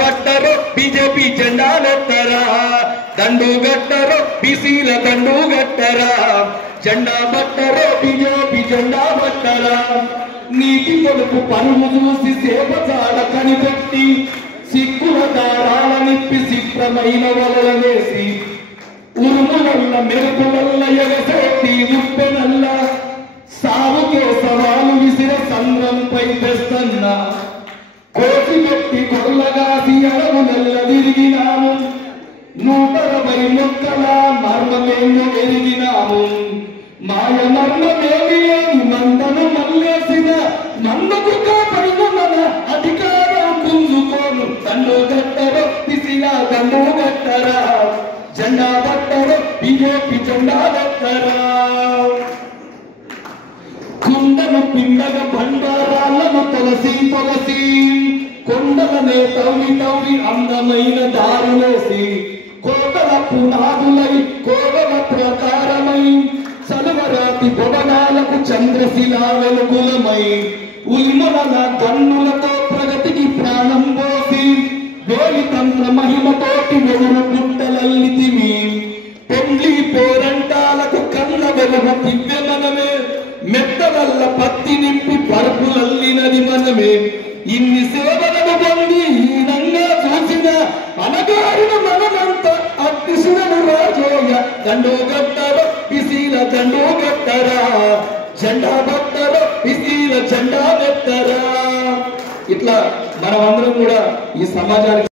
Butter BJP జెండా నెత్తరా, దండు గట్టరు బీసీల దండు గట్టరా, జెండా బట్టరు బీజేపీ జెండా బట్టరా. నీటి కొడుకు పనులు చూసి సేపచాడ కనిపెట్టి సిక్కుల దారాల నిప్పి సిద్ధమైన వలల వేసి ఉరుములల్ల మెరుపులల్ల ఎగసేటి ఉప్పెనల్ల సావుకే సవాలు విసిర సంద్రంపై తెస్తన్న కోటి పెట్టి కొల్లగాసి అడవులల్ల తిరిగినాము 160 మొక్కల మర్మమేమో ఎరిగినాము. మాయ మర్మమేమి లేని మందను మల్లేసిన మందుకు కాపడిన మన అధికారం పుంజుకోను. దండు గట్టరు దిశలా దండు గట్టరా, జెండా బట్టరు బీజేపీ జెండా గట్టరా. కుండను పిండగ బండారాలను తొలసి తొలసి కొండలనే తవ్వి అందమైన దారులేసి కోటల పునాదులై కోవల ప్రకారమై సలువరాతి భవనాలకు చంద్రశిలా వెలుగులమై ఉల్మల కన్నులతో ప్రగతికి ప్రాణం పోసి వేలితంత్ర మహిమతోటి వెలుగు గుట్టలల్లితివి. పెండ్లి పోరంటాలకు కళ్ళ వెలుగు దివ్య మనమే, మెత్తవల్ల పత్తి నింపి పరుపులల్లినది మనమే. ఇన్ని సేవలను పొంది హీనంగా చూసిన అనగారిన మనమంతా అగ్నిశిలను రాజోయ. దండు గట్టరు బిసీల దండు గట్టరా, జెండా బట్టరు బిసీల జెండా నెత్తరా. ఇట్లా మనమందరం కూడా ఈ సమాజానికి